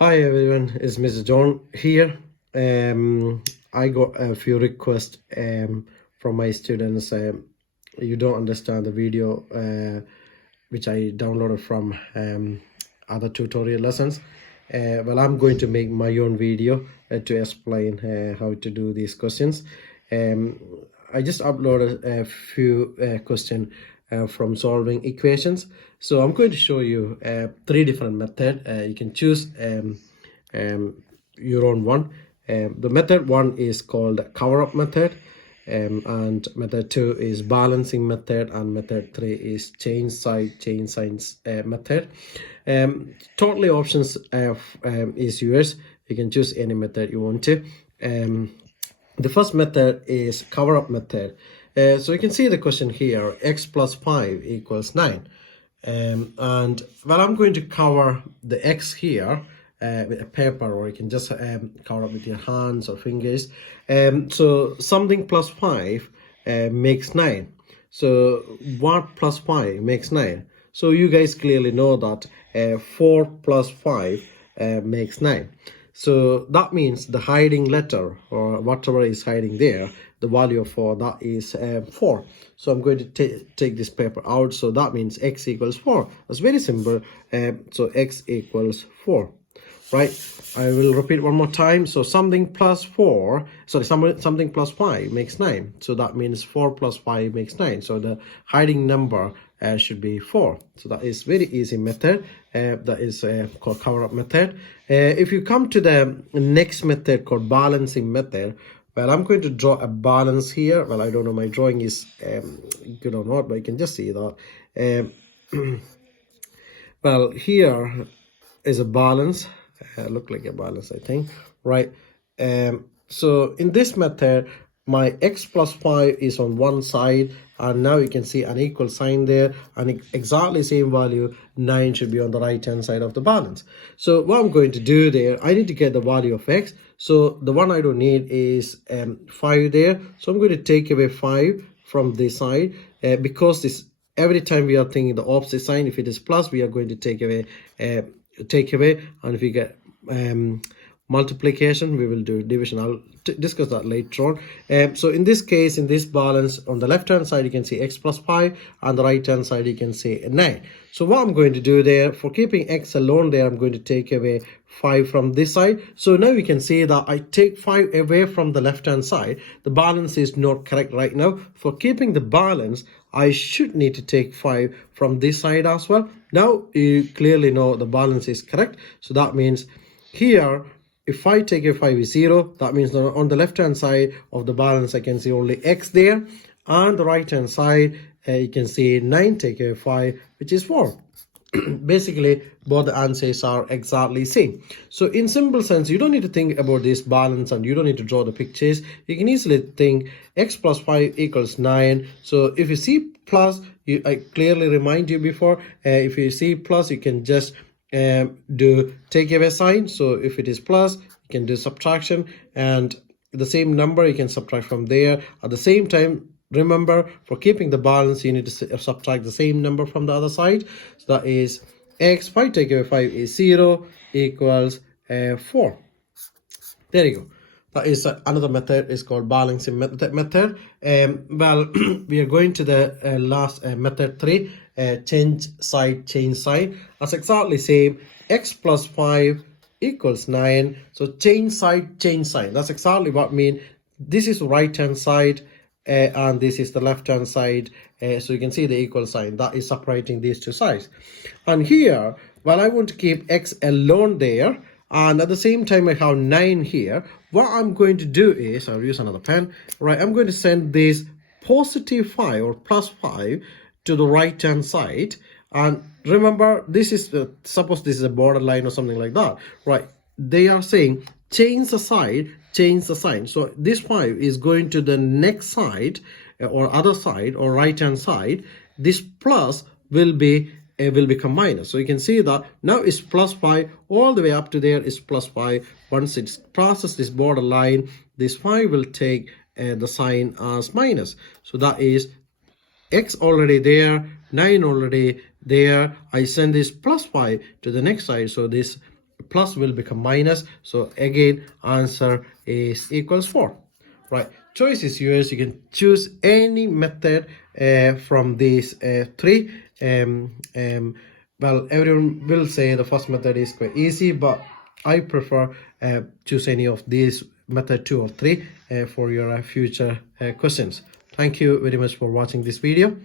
Hi everyone, it's Mr. John here. I got a few requests from my students. You don't understand the video which I downloaded from other tutorial lessons. Well, I'm going to make my own video to explain how to do these questions. Um, I just uploaded a few questions from solving equations. So I'm going to show you three different methods. You can choose your own one. The method one is called cover-up method, and method two is balancing method, and method three is change signs method. Totally options is yours. You can choose any method you want to. The first method is cover-up method. So you can see the question here, x plus 5 equals 9. And well, I'm going to cover the x here with a paper, or you can just cover up with your hands or fingers. So something plus 5 makes 9. So what plus 5 makes 9? So you guys clearly know that 4 plus 5 makes 9. So that means the hiding letter, or whatever is hiding there, the value of 4, that is 4. So I'm going to take this paper out. So that means x equals 4. That's very simple. So x equals 4. Right, I will repeat one more time. So something plus 4, sorry, something plus 5 makes 9. So that means 4 plus 5 makes 9. So the hiding number should be 4. So that is very easy method. That is called cover-up method. If you come to the next method called balancing method, well, I'm going to draw a balance here. Well, I don't know my drawing is good or not, but you can just see that. Well, here is a balance. Look like a balance, I think, right? So in this method, my x plus 5 is on one side, and now you can see an equal sign there, and exactly same value 9 should be on the right hand side of the balance. So what I'm going to do there, I need to get the value of x. So the one I don't need is 5 there, so I'm going to take away 5 from this side, because this every time we are thinking the opposite sign. If it is plus, we are going to take away, and if we get multiplication, we will do division. I'll discuss that later on. So in this case, in this balance, on the left hand side you can see x plus 5, and the right hand side you can see 9. So what I'm going to do there, for keeping x alone there, I'm going to take away 5 from this side. So now you can see that I take 5 away from the left hand side. The balance is not correct right now. For keeping the balance, I should need to take 5 from this side as well. Now you clearly know the balance is correct. So that means here, if I take a 5 is 0, that means on the left hand side of the balance I can see only x there, and the right hand side you can see 9 take away 5, which is 4. Basically both the answers are exactly same. So in simple sense, you don't need to think about this balance, and you don't need to draw the pictures. You can easily think x plus 5 equals 9. So if you see plus, I clearly remind you before, if you see plus, you can just do take away sign. So if it is plus, you can do subtraction, and the same number you can subtract from there. At the same time, remember, for keeping the balance, you need to subtract the same number from the other side. So that is x, 5 take away 5 is 0, equals 4. There you go. That is another method, is called balancing method. Well, we are going to the last method 3, change sign. That's exactly same. X plus 5 equals 9. So change sign. That's exactly what I mean. This is right hand side, and this is the left hand side. So you can see the equal sign that is separating these two sides. And here, well, I want to keep x alone there, and at the same time I have 9 here. What I'm going to do is, I'll use another pen, right? I'm going to send this positive 5 or plus 5 to the right hand side. And remember, this is suppose this is a borderline or something like that, right? They are saying change the side, change the sign. So this 5 is going to the next side, or other side, or right hand side. This plus will become minus. So you can see that now it's plus 5 all the way up to there is plus 5. Once it crosses this borderline, this 5 will take the sign as minus. So that is x already there, 9 already there. I send this plus 5 to the next side, so this plus will become minus. So again, answer is equals 4. Right, choice is yours. You can choose any method from these three. Well, everyone will say the first method is quite easy, but I prefer choose any of these method 2 or 3 for your future questions. Thank you very much for watching this video.